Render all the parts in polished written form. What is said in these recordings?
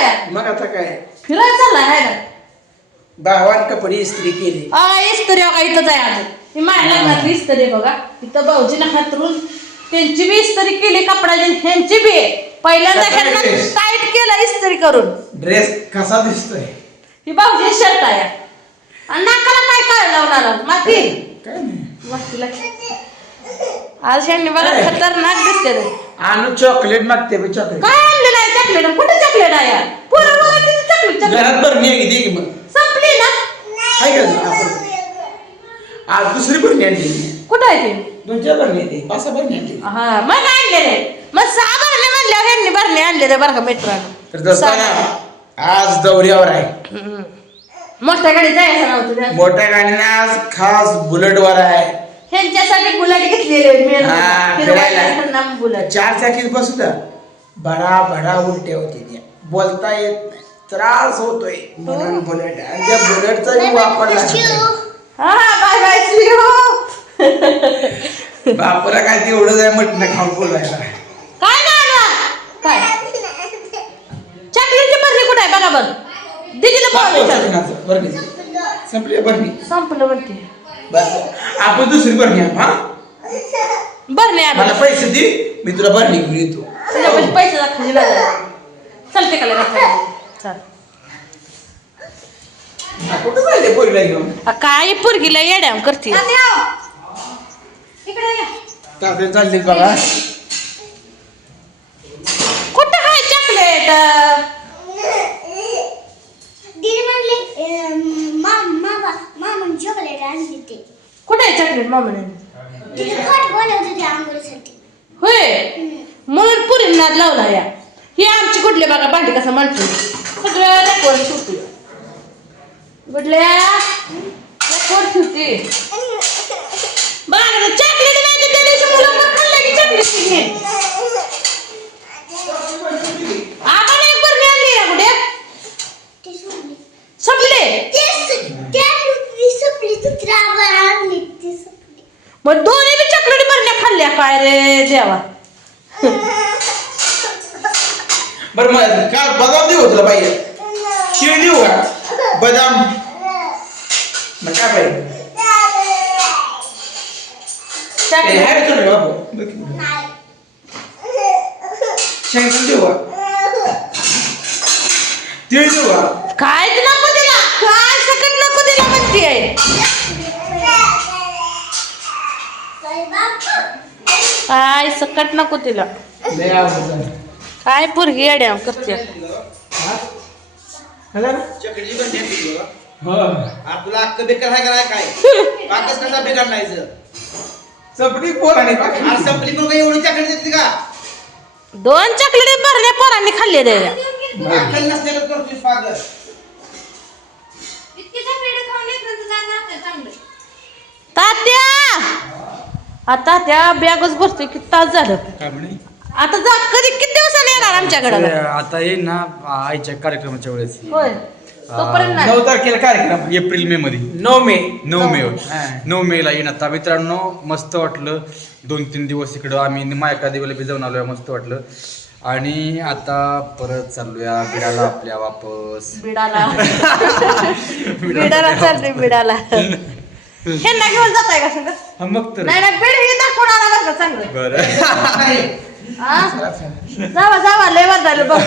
या मग आता काय फिरायला चाललाय हाय ना भावान कपडे इस्त्री केली इस्त्री का इथंच आहे आज ही माझ्या लग्नातली इस्त्री बघा इथं भाऊजीनं हातरून त्यांची बी इस्त्री केली कपड्याची ह्यांची बी पहिल्यांदा ह्यांना टाईट केलं इस्त्री करून ड्रेस कसा दिसतोय ही भाऊजी शर्ट आहे आणि नाकाला काय काय लावणार माती काय नाही मातीला आज ह्यांनी बघा खतरनाक दिसते रे आणू चॉकलेट मागते चॉकलेट काय आणलेलं आहे चॉकलेट कुठे चॉकलेट आहे चॉकलेट घरात बरणी आहे दे की मग संपली ना आहे का आज दुसरी बरणी आणली कुठं आहे ते 2-4 बरणी येते 5-6 बरणी आणली हा मग आणलेले मग 6 भरणे म्हणल्यावर ह्यांनी भरणे आणलेले बरं का मित्रांनो तर दसरा आज दौऱ्यावर आहे मोठ्या गाडी जायचं नव्हतं मोठ्या गाडीने आज खास बुलेटवर आहे ह्यांच्यासाठी बुलेट घेतलेले फिरायला. बुलेट 4 चाकीत बसू तर बडा बडा उलट्या होती त्या बोलता येत नाही त्रास होतोय म्हणून बुलेट आणि त्या बुलेटचा वापरला हा बाय बाय बापरा काय तेवढं आहे म्हटलं खाऊन बोलायला काय ना काय चॉकलेटची बरणी कुठे आहे बघा बरं दिदीला बरणी संपली बरणी संपलं म्हणते बरं आपण दुसरी बरणी आणू हा बरणी मला पैसे दे मी तुला बरणी घेऊन येतो तुझ्यापाशी पैसे दाखवले चलते का लगेच चल कुठं जायचे पोरीला घेऊन काय पोरगीला येड्या करते तात्या चालले बघा कुठं आहे चॉकलेट दीदी म्हणली मामा चॉकलेट आणली ते कुठे आहे चॉकलेट मामाने तिला खाट बोलवत होती आंघोळीसाठी होय म्हणून पुरी नाद लावला या ही आमची कुठले बघा भांडी कसं म्हणतो सगळं रेकॉर्ड ठेवते कुठल्या रेकॉर्ड ठेवते बघा चॉकलेट नाही त्या दिवशी मुलं पण खाल्लं की चॉकलेट घे आपण एक बरणी आणली ना कुठे ती सोडली संपले ती संपली तुत्रावर आणली ती संपली मग दोन्ही बी चॉकलेट बरण्या खाल्ल्या काय रे देवा बरं मग काय बदाम देऊ तुला पाहिजे शिव देऊ का बदाम मग काय पाहिजे बापू शेंगदाणे देऊ का तीळ देऊ का काय नको दिला काय सकट नको दिला म्हणती आहे काय सकट नको तिला लय आवडतं काय पोरगी अड्या करते चकडी पण नेली हो आपला अक्क बेकार आहे का नाही काय पाकच कसा बेकार नाहीचं चपडी पोर आणि आज संपली पण काही एवढी चकडी देते का 2 चॉकलेट भरण्या पोरांनी खाल्ले रे अक्कल नसल्यागत करतोय पागल तात्या आता त्या बॅगच भरते किती तास झालं काय म्हणे आता जा कधी किती दिवसांनी येणार आमच्याकडे आता येईल ना आईच्या कार्यक्रमाच्या वेळेस होय तोपर्यंत नाही. 9 तारखेला कार्यक्रम एप्रिल मे मध्ये 9 मे 9 मे हा. 9 मे ला येईन आता मित्रांनो मस्त वाटलं 2-3 दिवस इकडं आम्ही मायका देवाला बी जाऊन आलोय मस्त वाटलं आणि आता परत चालूया बिडाला आपल्या वापस बिडाला बिडाला चालते बिडाला ह्यांना घेऊन जाताय का सगळं हा, मग तर नाही नाही बीड हे दाखवून आला बरं का चांगलं बरं हा? जावा जावा लय वर झालं बघ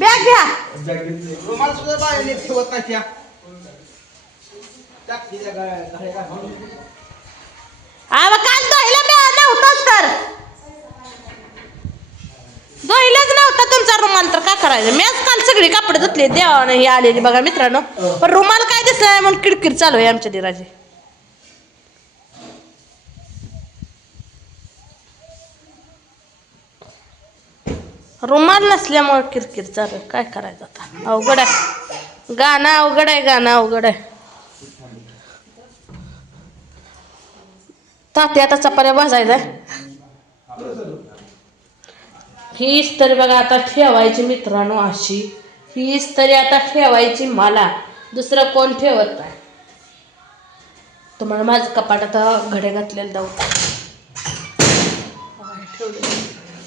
बॅग घ्या रुमाल सुद्धा बाहेर ठेवत नाही त्या टाकतीच्या घड्या घालून. काल दोहिला नव्हताच तर दोहिलाच नव्हता तुमचा रुमाल तर काय करायचं मीच काल सगळी कपडे धुतले देवाने ही आलेली बघा मित्रांनो पण रुमाल काय दिसला नाही म्हणून किरकिर चालू आहे आमच्या दिराची रुमाल नसल्यामुळे किरकिर चालू काय करायचं आता अवघड आहे गाणं अवघड आहे गाणं अवघड आहे तात्या आता चपात्या भाजायचा हीच तरी बघा आता ठेवायची मित्रांनो अशी हीच तरी आता ठेवायची मला दुसरं कोण ठेवत नाही तुम्हाला माझं कपाट आता घडे घातलेलं जाऊ ठेवले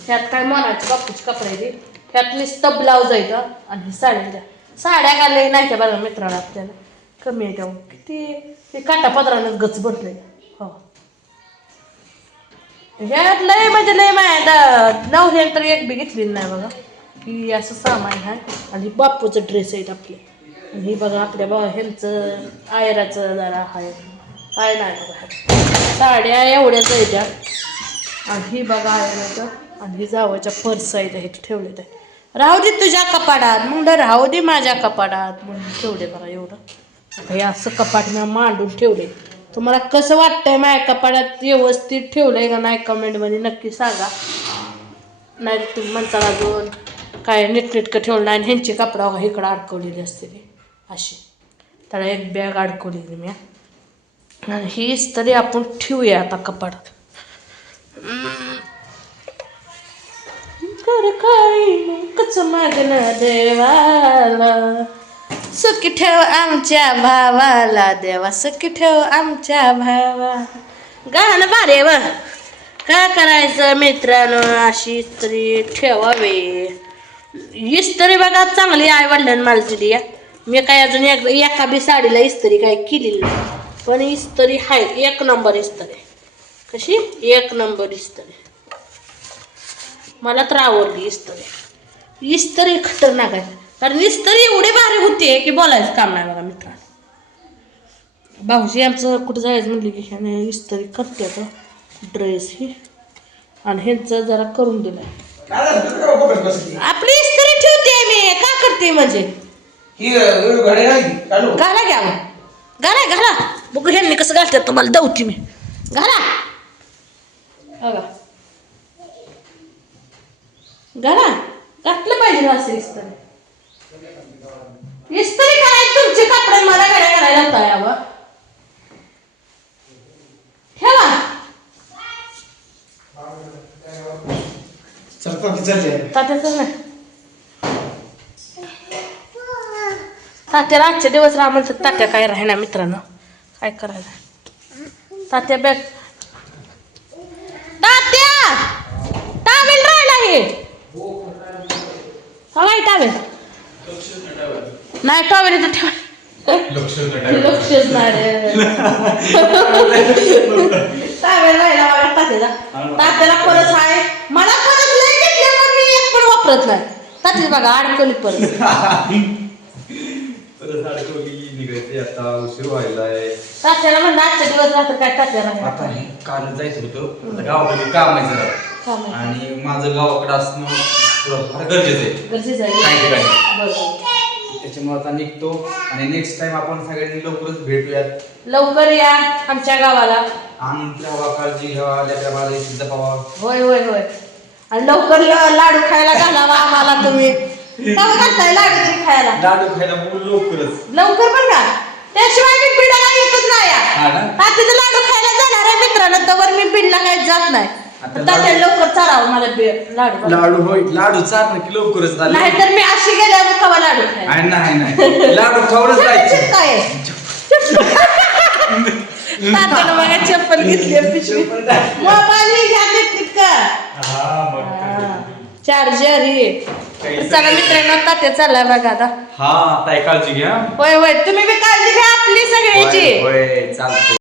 त्यात काय म्हणायचं बापूचे कपडे दे त्यात नुसतं ब्लाऊज आहे का आणि साड्या घालले नाही त्या बघा मित्राला आपल्याला कमी आहे त्यामुळे किती ते काटापत्रानं गच भरलंय हो ह्यात लय म्हणजे लय माया नवऱ्यानं तर एक बी घेतलेली नाही बघा की असं सामान आहे आणि बापूचं ड्रेस आहेत आपले आणि ही बघा आपल्या ह्यांचं आयराचं जरा आहे काय नाही बघा साड्या एवढ्याच आहेत त्या आणि ही बघा आयराचं आणि ही जावाच्या पर्स आहेत हे ठेवले ते राहू दे तुझ्या कपाडात म्हणलं राहू दे माझ्या कपाडात म्हणून ठेवले बघा एवढं आता हे असं कपाट मी मांडून ठेवले तुम्हाला कसं वाटतंय माझ्या कपाडात व्यवस्थित ठेवलंय का नाही कमेंटमध्ये नक्की सांगा नाही तुम्ही म्हणता अजून काय नीटनेटकं ठेवलं नाही आणि ह्यांची कपडा इकडं अडकवलेली असते ती अशी त्याला एक बॅग अडकवलेली मी आणि हीच तरी आपण ठेवूया आता कपाडात कर काही कच मागणं देवाला सुखी ठेव आमच्या भावाला देवा सुखी ठेव आमच्या भावा गाणं बारे व काय करायचं मित्रांनो अशी इस्त्री ठेवावे इस्त्री बघा चांगली आई वडिलांनी मला दिली मी काय अजून एका बी साडीला इस्त्री काय केलेली नाही पण इस्त्री आहे एक नंबर इस्त्री कशी एक नंबर इस्त्री मला तर आवडली इस्त्री खतरनाक आहे कारण इस्त्री एवढी भारी होती की बोलायचं काम नाही बघा मित्रांनो भाऊजी आमचं कुठं जायचं म्हणलं की ह्याने इस्त्री करते आता ड्रेस ही आणि ह्यांचं जरा करून दिलं आपली इस्त्री ठेवते मी का करते म्हणजे घाला घ्या घाला बघू ह्यांनी कसं घालतात तुम्हाला दवती मी घाला बघा घाला घातलं पाहिजे ना असं इस्त्री करायची तुमचे कपडे मला घड्या करायला होता यावं ठेवा तात्याचं नाही तात्याला आजचे दिवस राहा म्हणतात तात्या काय राहणार मित्रांनो काय करायचं तात्या बॅग तात्या टावेल राहिला हे काय टावेल नाही टावेल तर ठेवा लक्षच नाही रे टावेल राहिला मला तात्याला तात्याला परत आहे मला परत लय घेतले पण मी एक पण वापरत नाही तात्या बघा अडकवली परत आता उशीर व्हायलाय तात्याला म्हणलं आजच्या दिवस राहतं काय तात्याला आता हे काल जायचं होतं आता गावाकडे काम आहे जरा आणि माझं गावाकडे असणं थोडं फार गरजेचं आहे काही ठिकाणी त्याच्यामुळे आता निघतो आणि नेक्स्ट टाइम आपण सगळ्यांनी लवकरच भेटूयात लवकर या आमच्या गावाला आनंद राहावा काळजी घ्यावा लेकरा बाळाला शुद्ध पावा होय होय होय आणि लवकर लाडू खायला घालावा आम्हाला तुम्ही काय घालताय लाडू तरी खायला लाडू खायला बोल लवकरच लवकर पण का त्याशिवाय मी बिडाला येतच नाही तात्याचं लाडू खायला जाणार आहे मित्रांनो तर मी बिडला काही जात नाही तात्या लवकर चालावं मला लाडू लाडू होय लाडू चाल की लवकरच नाही तर मी अशी गेल्यावर खावा लाडू खायला नाही लाडू खावरच जायचं काय तात्यानं बघा चप्पल घेतली पिशवी मोबाईल घ्या का चार्जर हे चला मित्रांनो तात्या चाललाय बघा आता हा ताई काळजी घ्या होय होय तुम्ही बी काळजी घ्या आपली सगळ्याची होय चालतंय